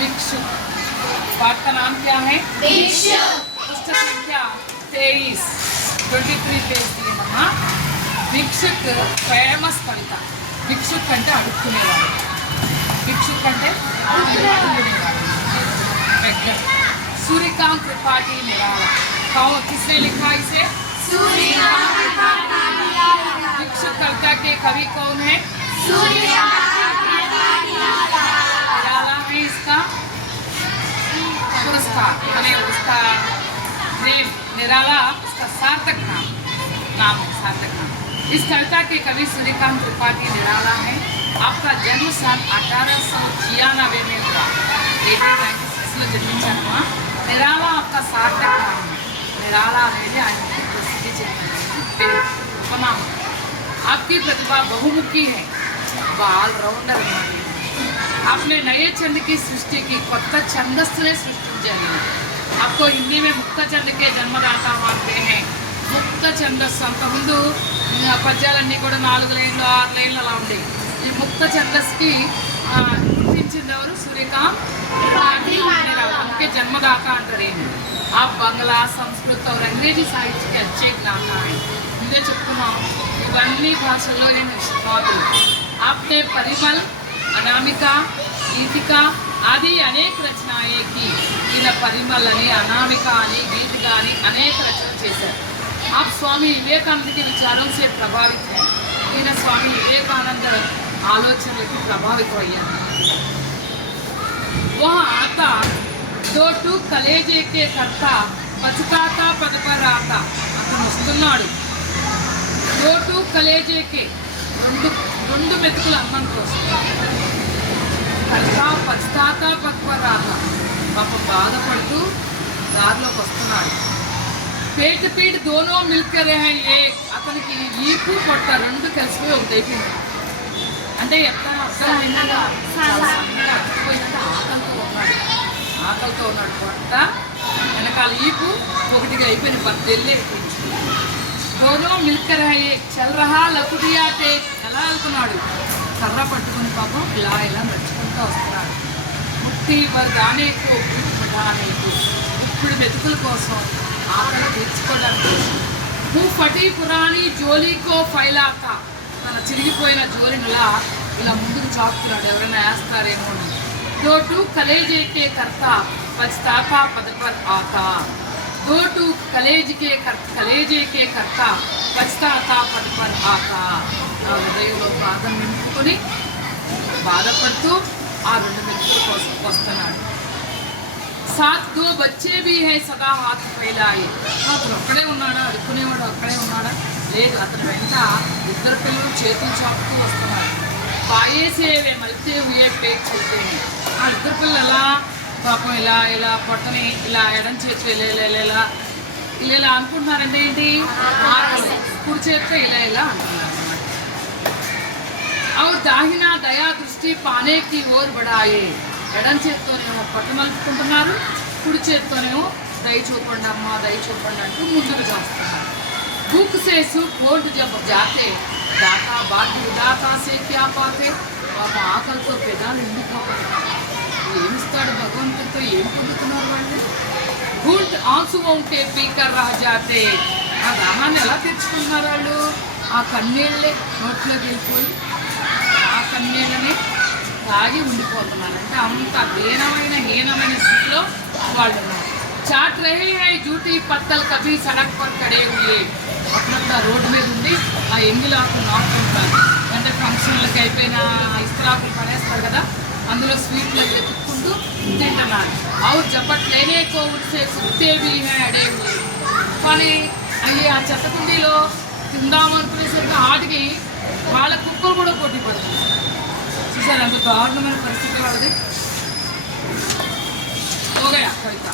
भिक्षुक। पाठ का नाम क्या है? भिक्षुक। पुस्तक संख्या 23 23 पेज दिए मम्मा। भिक्षुक फेमस कविता। भिक्षुक అంటే అడుక్కునేవాడు, भिक्षुक అంటే अడుక్కునేవాడు। सूर्यकांत त्रिपाठी निराला। किसने लिखा इसे? सूर्यकांत त्रिपाठी निराला। भिक्षुक कविता के कवि कौन है? सूर्यकांत त्रिपाठी निराला है इसका पुरस्कार, यानी उसका नेम निराला, उसका सार्थक नाम सार्थक नाम। इस कविता के कवि सूर्यकांत त्रिपाठी निराला है। आपका जन्म सन 1896 में हुआ। 1896 में जन्मिंచారు। निराला आपका सार्थक नाम है। निराला అనేది ఆయనకి ప్రసిద్ధి చెందిన ఉపనామం। आपकी प्रतिभा बहुमुखी है। बाल रौंडर आपने नए छंद की सृष्टि की, కొత్త ఛందస్సునే సృష్టించారు। आपको हिंदी में मुक्त छंद के जन्मदाता मानते हैं। मुक्त ఛందస్సు అంతకుముందు పద్యాలన్నీ కూడా 4 లైన్లు 6 లైన్లు అలా ఉండేవి। ఈ ముక్త ఛందస్సుకి గుర్తించింది ఎవరు? सूर्यकांत त्रिपाठी निराला, उनके जन्मदाता अंటారు। आप बांग्ला, संस्कृत और अंग्रेजी साहित्य के अच्छे ज्ञाता हैं। मुझे చెప్తున్నాం ఇవన్నీ భాషల్లో నేను నిష్ణాతులు। आपने परिमल, अनामिका, गीतिका आदि अनेक रचनाएं की। ఇలా परिमल అని, अनामिक అని, गीतिका అని అనేక రచనలు చేశారు। आप स्वामी विवेकानंद के विचारों से प्रभावित हैं। ఈయన స్వామి వివేకానంద ఆలోచనలకు ప్రభావితం అయ్యారు। वह आता दो टूक कलेजे के कर्ता पचकाता पद पर आता। అతను వస్తున్నాడు। दो टूक कलेजे के రెండు మెతుకుల అన్నం కోసం కర్తా పచకాతా పద पर आता। పాపం బాధపడుతూ దారిలోకి వస్తున్నాడు। पेट पीठ दोनों मिलकर रहे एक। అతనికి ఈపు పొట్ట రెండు కలిసిపోయి ఒకటి అయిపోయింది। అంటే ఎట్లా అర్థమైందా? ఆకలితో ఉన్నాడు, పొట్ట వెనకాల ఈపు ఒకటిగా అయిపోయింది, పద్దెల్లే అయిపోయింది। दोनों मिलकर रहे एक। चल रहा लकुटिया टेक। ఎలా వెళ్తున్నాడు? కర్ర పట్టుకుని పాపం ఇలా ఇలా నడుచుకుంటూ వస్తున్నాడు। ముట్టి మరి దానేకు దానేకు ఇప్పుడు మెతుకుల కోసం, ఆకలి తీర్చుకోవడానికి। ముహ్ ఫటీ పురాణి జోలీకో ఫైలాతా। తన చిరిగిపోయిన జోలినిలా ఇలా ముందుకు చాపుతున్నాడు, ఎవరైనా వేస్తారేమో అని। दो टूक कलेजे के कर्ता पछताता पद पर आता। दो टूक कलेजे के कर्ता पछताता पद पर आता। హృదయంలో బాధను నింపుకొని బాధపడుతూ ఆ రెండు మెతుకుల కోసం వస్తున్నాడు। साथ दो बच्चे भी है सदा हाथ फैलाए। అతను ఒక్కడే ఉన్నాడా? అడుక్కునేవాడు అక్కడే ఉన్నాడా? లేదు, అతని వెంట ఇద్దరు పిల్లలు చేతులు చాపుతూ వస్తున్నారు। पाये से वे मलते हुए पेट चलते हैं। ఆ ఇద్దరు పిల్లలు ఎలా పాపం ఇలా ఇలా పొట్టని ఇలా ఎడం చేతిలో ఇలా ఇలా ఇలా ఇలా ఇలా అనుకుంటున్నారంటే ఏంటి? కుడి చేతితో ఇలా ఇలా అంటున్నారు। और दाहिना दया दृष्टि पाने की ओर बढ़ाए। ఎడం చేత్తోనేమో పట్టుమలుపుకుంటున్నారు, కుడి చేత్తోనేమో దయ చూపండి అమ్మా, దయ చూపండి అంటూ ముందుకు చేస్తున్నారు। भूख से सूख होट जब जाते दाता बाट दाता से क्या पाते। పాప ఆకలితో పెదాలు ఎండిపోతాయి, ఏమిస్తాడు భగవంతుడితో? ఏం పొందుతున్నారు వాళ్ళు? घूंट आंसुओं के पीकर रह जाते। ఆ దాహాన్ని ఎలా తెచ్చుకుంటున్నారు వాళ్ళు? ఆ కన్నీళ్ళే నోట్లోకి వెళ్ళిపోయి ఆ కన్నీళ్ళని తాగి ఉండిపోతున్నారు। అంటే అంత హీనమైన స్థితిలో వాళ్ళు ఉన్నారు। చాట్ రహే హై జూటీ పత్తల్ కభీ సడక్ పర్ ఖడే హుయే। అప్పుడప్పుడు ఆ రోడ్డు మీద ఉండి ఆ ఎంగిలాకులు నాటుకుంటారు। అంటే ఫంక్షన్లకు అయిపోయిన ఇస్త్రాకులు పడేస్తారు కదా, అందులో స్వీట్లు వెతుక్కుంటూ తింటున్నారు। और जपट लेने को उनसे कुत्ते भी हैं अड़े हुए। కానీ అవి ఆ చెత్తకుండీలో తిందామనుకునేసరికి ఆటికి వాళ్ళ కుక్కలు కూడా పోటీ పడుతుంది। చూసారు అంత దారుణమైన పరిస్థితి వాళ్ళది। हो गया कविता।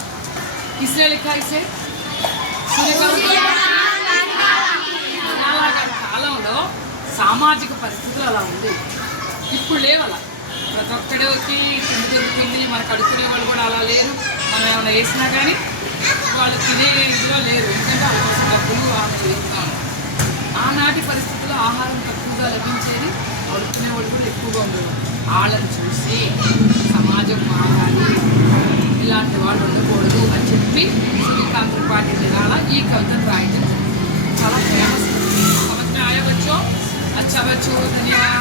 किसने लिखा इसे? కాలంలో సామాజిక పరిస్థితులు అలా ఉంది, ఇప్పుడు లేవు అలా। ప్రతి ఒక్కడికి తిండి దొరుకుతుంది, మనకు అడుక్కునే వాళ్ళు కూడా అలా లేరు। మనం ఏమైనా వేసినా కానీ వాళ్ళు తినే ఇదిలో లేరు, ఎందుకంటే వాళ్ళ కోసం డబ్బులు చేస్తున్నాం। ఆనాటి పరిస్థితుల్లో ఆహారం తక్కువగా లభించేది, అడుక్కునే వాళ్ళు కూడా ఎక్కువగా ఉండరు। వాళ్ళని చూసి సమాజం మారాలి, कवि सूर्यकांत त्रिपाठी निराला ఈ కవితను రాయడం చాలా ఫేమస్। समझ में आया बच्चों? अच्छा बच्चों, धन्यवाद।